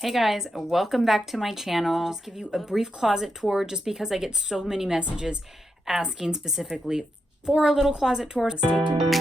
Hey guys, welcome back to my channel. I'll just give you a brief closet tour just because I get so many messages asking specifically for a little closet tour. So stay tuned.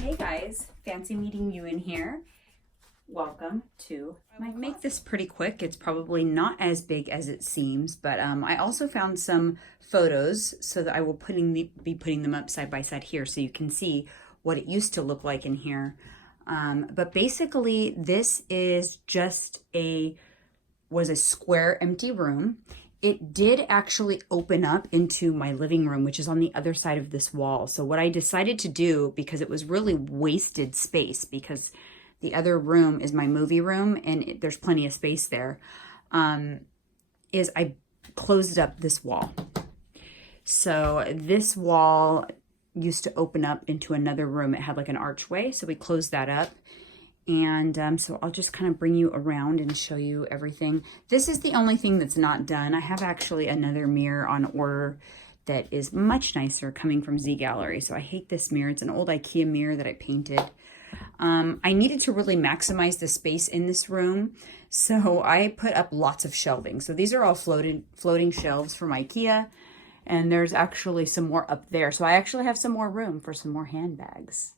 Hey guys, fancy meeting you in here. Welcome to my make this pretty quick. It's probably not as big as it seems, but I also found some photos so that I will be putting them up side by side here so you can see what it used to look like in here. But basically this is just was a square empty room. It did actually open up into my living room, which is on the other side of this wall. So what I decided to do, because it was really wasted space, because the other room is my movie room and there's plenty of space there, is I closed up this wall. So this wall used to open up into another room. It had like an archway, so we closed that up. And so I'll just kind of bring you around and show you everything. This is the only thing that's not done. I have actually another mirror on order that is much nicer coming from Z Gallery. So I hate this mirror. It's an old IKEA mirror that I painted. I needed to really maximize the space in this room. So I put up lots of shelving. So these are all floating shelves from IKEA. And there's actually some more up there. So I actually have some more room for some more handbags.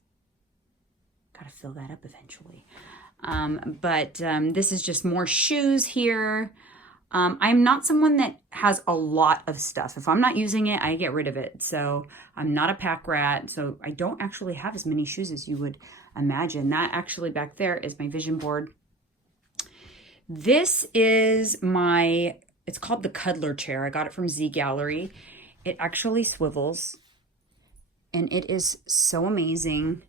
Gotta fill that up eventually. This is just more shoes here. I'm not someone that has a lot of stuff. If I'm not using it, I get rid of it. So I'm not a pack rat. So I don't actually have as many shoes as you would imagine. That actually back there is my vision board. This is it's called the Cuddler chair. I got it from Z Gallery. It actually swivels and it is so amazing.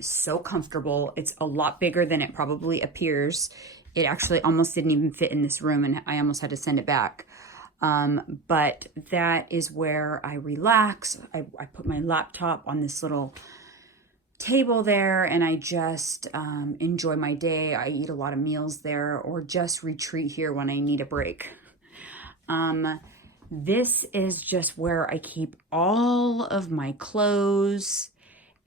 So comfortable. It's a lot bigger than it probably appears. It actually almost didn't even fit in this room and I almost had to send it back. But that is where I relax. I put my laptop on this little table there and I just enjoy my day. I eat a lot of meals there or just retreat here when I need a break. This is just where I keep all of my clothes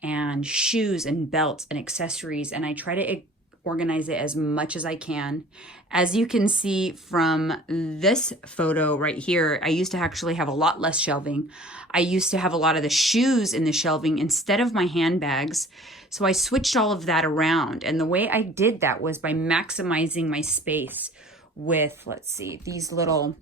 and shoes and belts and accessories, and I try to organize it as much as I can. As you can see from this photo right here, I used to actually have a lot less shelving. I used to have a lot of the shoes in the shelving instead of my handbags. So I switched all of that around. And the way I did that was by maximizing my space with, let's see, these little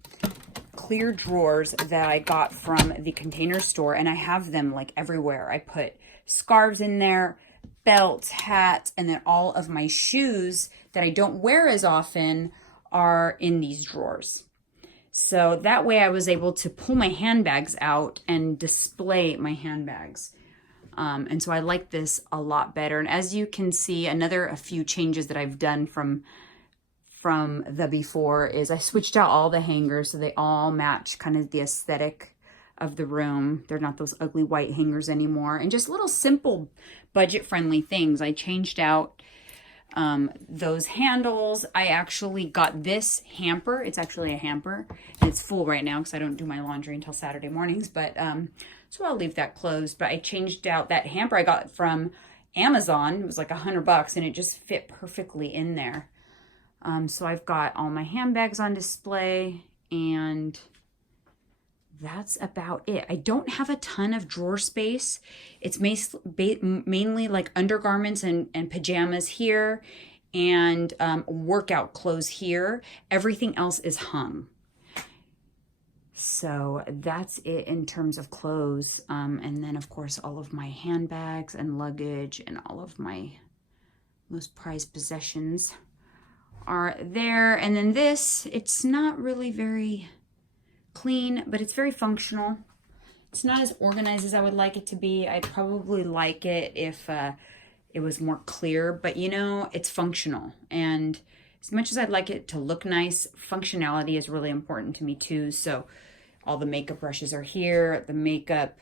clear drawers that I got from the Container Store, and I have them like everywhere. I put scarves in there, belts, hats, and then all of my shoes that I don't wear as often are in these drawers. So that way I was able to pull my handbags out and display my handbags. And so I like this a lot better. And as you can see, a few changes that I've done from the before is I switched out all the hangers so they all match kind of the aesthetic of the room. They're not those ugly white hangers anymore, and just little simple budget-friendly things. I changed out those handles. I actually got this hamper. It's actually a hamper. It's full right now because I don't do my laundry until Saturday mornings, but so I'll leave that closed. But I changed out that hamper I got from Amazon. It was like $100 and it just fit perfectly in there. So I've got all my handbags on display and that's about it. I don't have a ton of drawer space. It's mainly like undergarments and pajamas here and workout clothes here. Everything else is hung. So that's it in terms of clothes. And then of course, all of my handbags and luggage and all of my most prized possessions are there. And then this, it's not really very clean, but it's very functional. It's not as organized as I would like it to be. I'd probably like it if it was more clear, but you know, it's functional. And as much as I'd like it to look nice, functionality is really important to me too. So all the makeup brushes are here. The makeup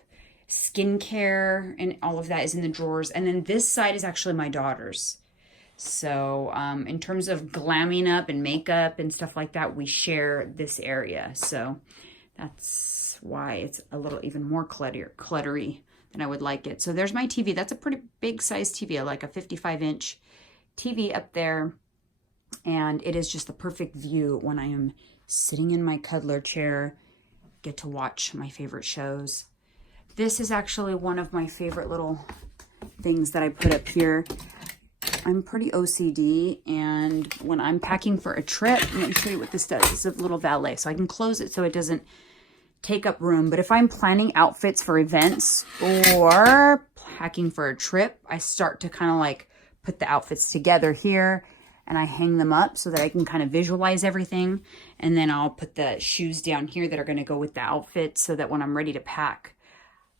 skincare and all of that is in the drawers. And then this side is actually my daughter's. So in terms of glamming up and makeup and stuff like that, we share this area. So that's why it's a little even more cluttery than I would like it. So there's my TV. That's a pretty big size TV, like a 55-inch TV up there. And it is just the perfect view when I am sitting in my cuddler chair, get to watch my favorite shows. This is actually one of my favorite little things that I put up here. I'm pretty OCD, and when I'm packing for a trip, let me show you what this does. It's a little valet, so I can close it so it doesn't take up room. But if I'm planning outfits for events or packing for a trip, I start to kind of like put the outfits together here, and I hang them up so that I can kind of visualize everything. And then I'll put the shoes down here that are going to go with the outfit so that when I'm ready to pack,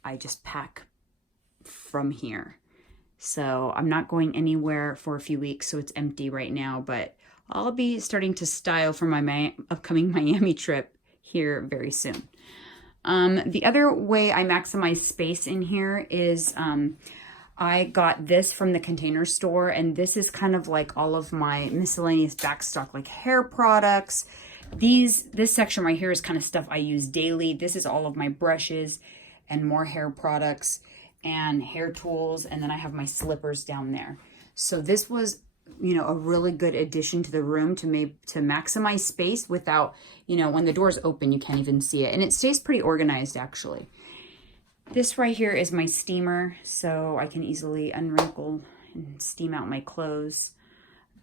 I just pack from here. So I'm not going anywhere for a few weeks, so it's empty right now, but I'll be starting to style for my upcoming Miami trip here very soon. The other way I maximize space in here is I got this from the Container Store, and this is kind of like all of my miscellaneous backstock, like hair products. This section right here is kind of stuff I use daily. This is all of my brushes and more hair products and hair tools, and then I have my slippers down there. So this was, you know, a really good addition to the room to maximize space without, you know, when the door's open, you can't even see it. And it stays pretty organized, actually. This right here is my steamer, so I can easily unwrinkle and steam out my clothes.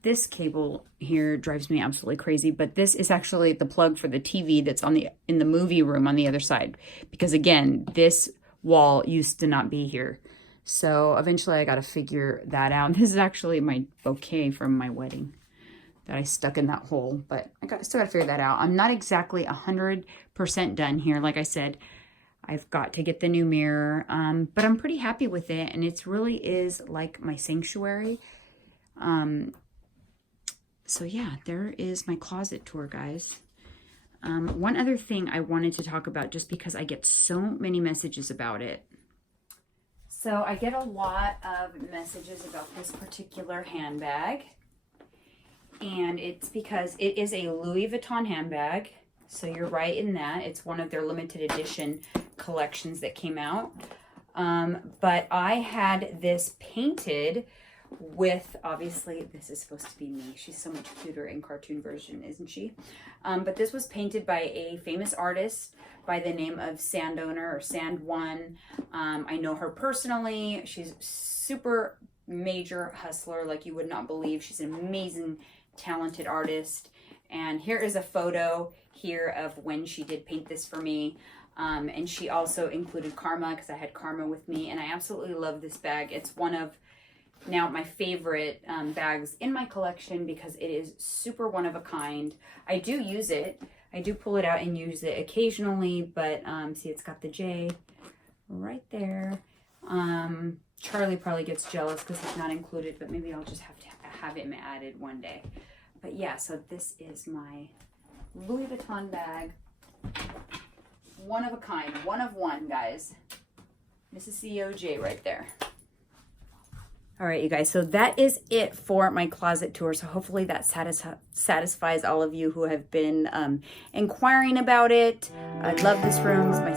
This cable here drives me absolutely crazy, but this is actually the plug for the TV that's in the movie room on the other side. Because again, this wall used to not be here. So eventually I got to figure that out. This is actually my bouquet from my wedding that I stuck in that hole, but I still got to figure that out. I'm not exactly 100% done here. Like I said, I've got to get the new mirror, but I'm pretty happy with it, and it really is like my sanctuary. So yeah, there is my closet tour, guys. One other thing I wanted to talk about, just because I get so many messages about it. So I get a lot of messages about this particular handbag, and it's because it is a Louis Vuitton handbag. So you're right in that. It's one of their limited edition collections that came out. But I had this painted with, obviously, this is supposed to be me. She's so much cuter in cartoon version, isn't she? But this was painted by a famous artist by the name of Sandowner or Sand One. I know her personally. She's super major hustler like you would not believe. She's an amazing, talented artist. And here is a photo here of when she did paint this for me. And she also included Karma, because I had Karma with me. And I absolutely love this bag. It's one of now my favorite bags in my collection because it is super one of a kind. I do use it. I do pull it out and use it occasionally, but see, it's got the J right there. Charlie probably gets jealous because it's not included, but maybe I'll just have to have it added one day. But yeah, so this is my Louis Vuitton bag. One of a kind, one of one, guys. Mrs. COJ right there. All right, you guys, so that is it for my closet tour. So hopefully that satisfies all of you who have been inquiring about it. I love this room. It's my